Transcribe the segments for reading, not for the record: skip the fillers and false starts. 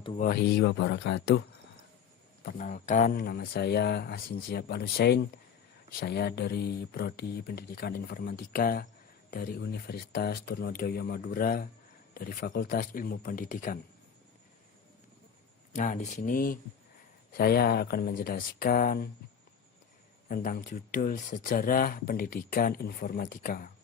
warahmatullahi wabarakatuh. Perkenalkan, nama saya Asin Siap Al-Husain. Saya dari Prodi Pendidikan Informatika dari Universitas Trunojoyo Madura dari Fakultas Ilmu Pendidikan. Nah, di sini saya akan menjelaskan tentang judul Sejarah Pendidikan Informatika.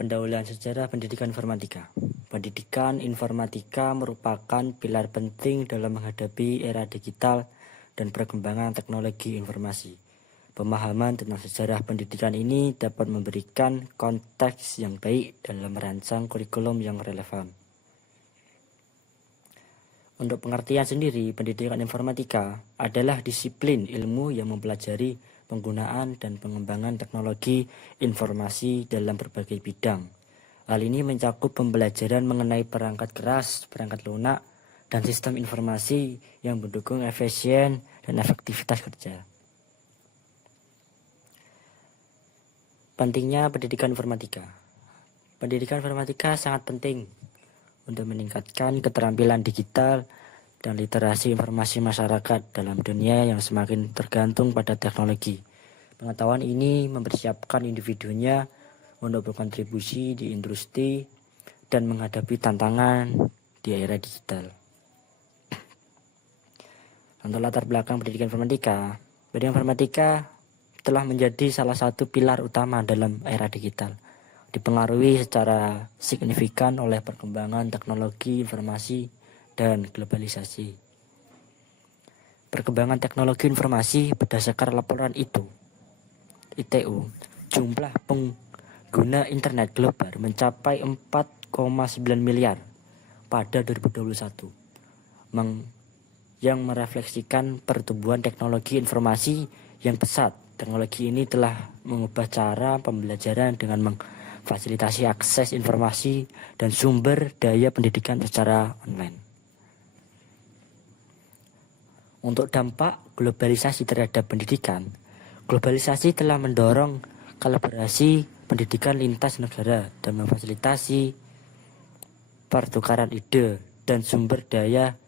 Pendahuluan sejarah pendidikan informatika. Pendidikan informatika merupakan pilar penting dalam menghadapi era digital dan perkembangan teknologi informasi. Pemahaman tentang sejarah pendidikan ini dapat memberikan konteks yang baik dalam merancang kurikulum yang relevan. Untuk pengertian sendiri, pendidikan informatika adalah disiplin ilmu yang mempelajari penggunaan dan pengembangan teknologi informasi dalam berbagai bidang. Hal ini mencakup pembelajaran mengenai perangkat keras, perangkat lunak, dan sistem informasi yang mendukung efisien dan efektivitas kerja. Pentingnya pendidikan informatika. Pendidikan informatika sangat penting untuk meningkatkan keterampilan digital dan literasi informasi masyarakat dalam dunia yang semakin tergantung pada teknologi. Pengetahuan ini mempersiapkan individunya untuk berkontribusi di industri dan menghadapi tantangan di era digital. Untuk latar belakang pendidikan informatika telah menjadi salah satu pilar utama dalam era digital, dipengaruhi secara signifikan oleh perkembangan teknologi informasi dan globalisasi. Perkembangan teknologi informasi berdasarkan laporan ITU, jumlah pengguna internet global mencapai 4,9 miliar pada 2021, yang merefleksikan pertumbuhan teknologi informasi yang pesat. Teknologi ini telah mengubah cara pembelajaran dengan memfasilitasi akses informasi dan sumber daya pendidikan secara online. Untuk dampak globalisasi terhadap pendidikan, globalisasi telah mendorong kolaborasi pendidikan lintas negara dan memfasilitasi pertukaran ide dan sumber daya.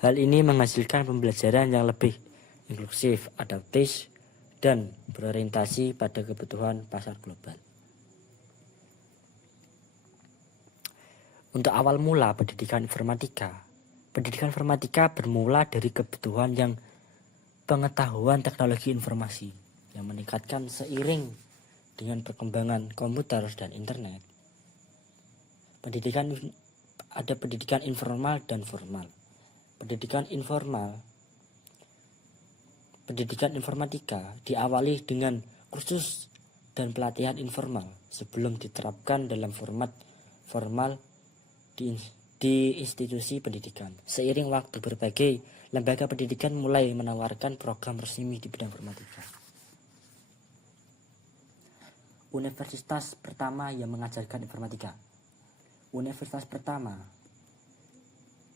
Hal ini menghasilkan pembelajaran yang lebih inklusif, adaptif, dan berorientasi pada kebutuhan pasar global. Untuk awal mula pendidikan informatika bermula dari kebutuhan yang pengetahuan teknologi informasi yang meningkatkan seiring dengan perkembangan komputer dan internet. Ada pendidikan informal dan formal. Pendidikan informatika diawali dengan kursus dan pelatihan informal sebelum diterapkan dalam format formal di institusi pendidikan. Seiring waktu, berbagai lembaga pendidikan mulai menawarkan program resmi di bidang informatika. Universitas pertama yang mengajarkan informatika. Universitas pertama,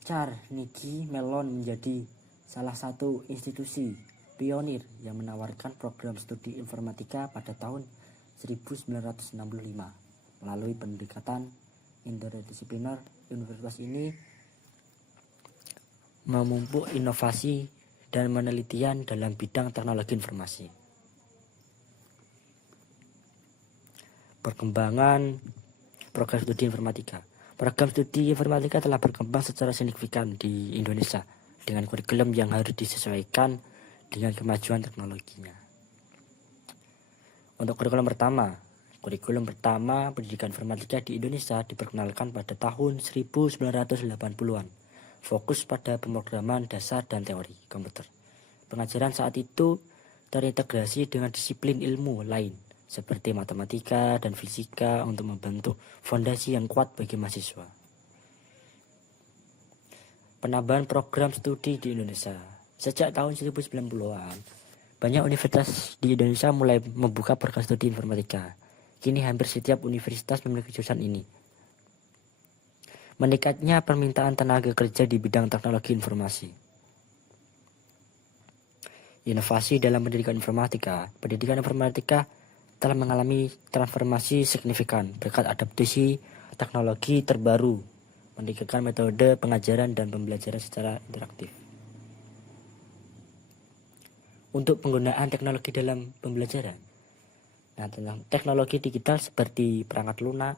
Carnegie Mellon, menjadi salah satu institusi pionir yang menawarkan program studi informatika pada tahun 1965. Melalui pendekatan interdisipliner, universitas ini memupuk inovasi dan penelitian dalam bidang teknologi informasi. Perkembangan program studi informatika. Program studi informatika telah berkembang secara signifikan di Indonesia dengan kurikulum yang harus disesuaikan dengan kemajuan teknologinya. Untuk kurikulum pertama pendidikan informatika di Indonesia diperkenalkan pada tahun 1980-an. Fokus pada pemrograman dasar dan teori komputer. Pengajaran saat itu terintegrasi dengan disiplin ilmu lain seperti matematika dan fisika untuk membentuk fondasi yang kuat bagi mahasiswa. Penambahan program studi di Indonesia. Sejak tahun 1990-an, banyak universitas di Indonesia mulai membuka program studi informatika. Kini hampir setiap universitas memiliki jurusan ini. Meningkatnya permintaan tenaga kerja di bidang teknologi informasi. Inovasi dalam pendidikan informatika. Pendidikan informatika telah mengalami transformasi signifikan berkat adaptasi teknologi terbaru, meningkatkan metode pengajaran dan pembelajaran secara interaktif. Untuk penggunaan teknologi dalam pembelajaran, nah, tentang teknologi digital seperti perangkat lunak,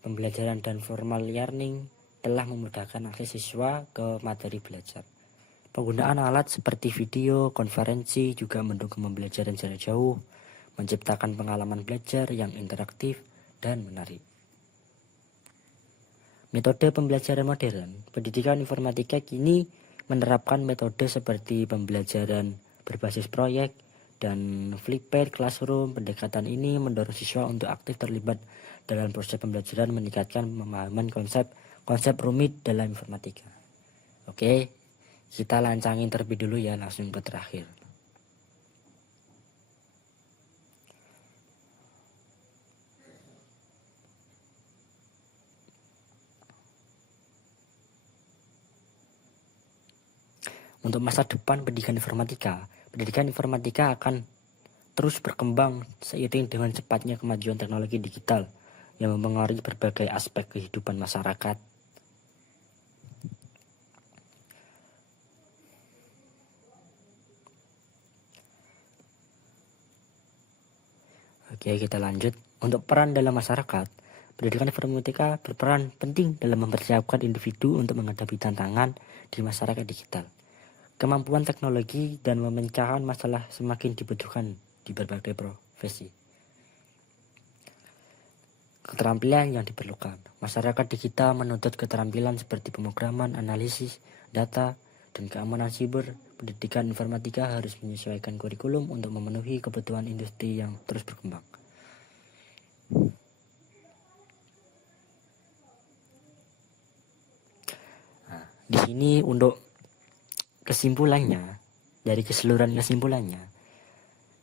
pembelajaran dan formal learning telah memudahkan akses siswa ke materi belajar. Penggunaan alat seperti video, konferensi juga mendukung pembelajaran jarak jauh, menciptakan pengalaman belajar yang interaktif dan menarik. Metode pembelajaran modern, pendidikan informatika kini menerapkan metode seperti pembelajaran berbasis proyek dan flipped classroom. Pendekatan ini mendorong siswa untuk aktif terlibat dalam proses pembelajaran, meningkatkan pemahaman konsep rumit dalam informatika. Oke, kita lancangin terlebih dulu ya, langsung ke terakhir. Untuk masa depan pendidikan informatika akan terus berkembang seiring dengan cepatnya kemajuan teknologi digital yang mempengaruhi berbagai aspek kehidupan masyarakat. Oke, kita lanjut. Untuk peran dalam masyarakat, pendidikan informatika berperan penting dalam mempersiapkan individu untuk menghadapi tantangan di masyarakat digital. Kemampuan teknologi dan memecahkan masalah semakin dibutuhkan di berbagai profesi. Keterampilan yang diperlukan. Masyarakat digital menuntut keterampilan seperti pemrograman, analisis data, dan keamanan siber. Pendidikan informatika harus menyesuaikan kurikulum untuk memenuhi kebutuhan industri yang terus berkembang. Nah, di sini untuk kesimpulannya, dari keseluruhan kesimpulannya,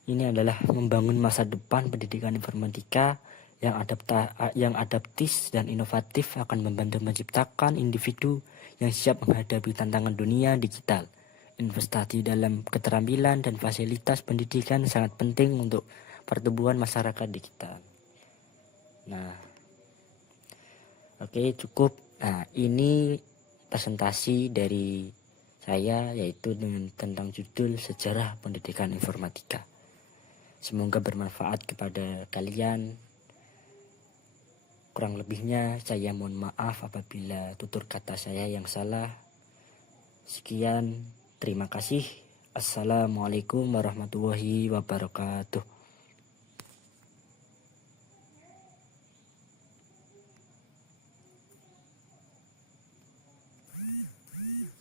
ini adalah membangun masa depan pendidikan informatika yang adaptif dan inovatif akan membantu menciptakan individu yang siap menghadapi tantangan dunia digital. Investasi dalam keterampilan dan fasilitas pendidikan sangat penting untuk pertumbuhan masyarakat digital. Nah, oke, cukup. Nah, ini presentasi dari saya, yaitu tentang judul Sejarah Pendidikan Informatika. Semoga bermanfaat kepada kalian. Kurang lebihnya saya mohon maaf apabila tutur kata saya yang salah. Sekian, terima kasih. Assalamualaikum warahmatullahi wabarakatuh.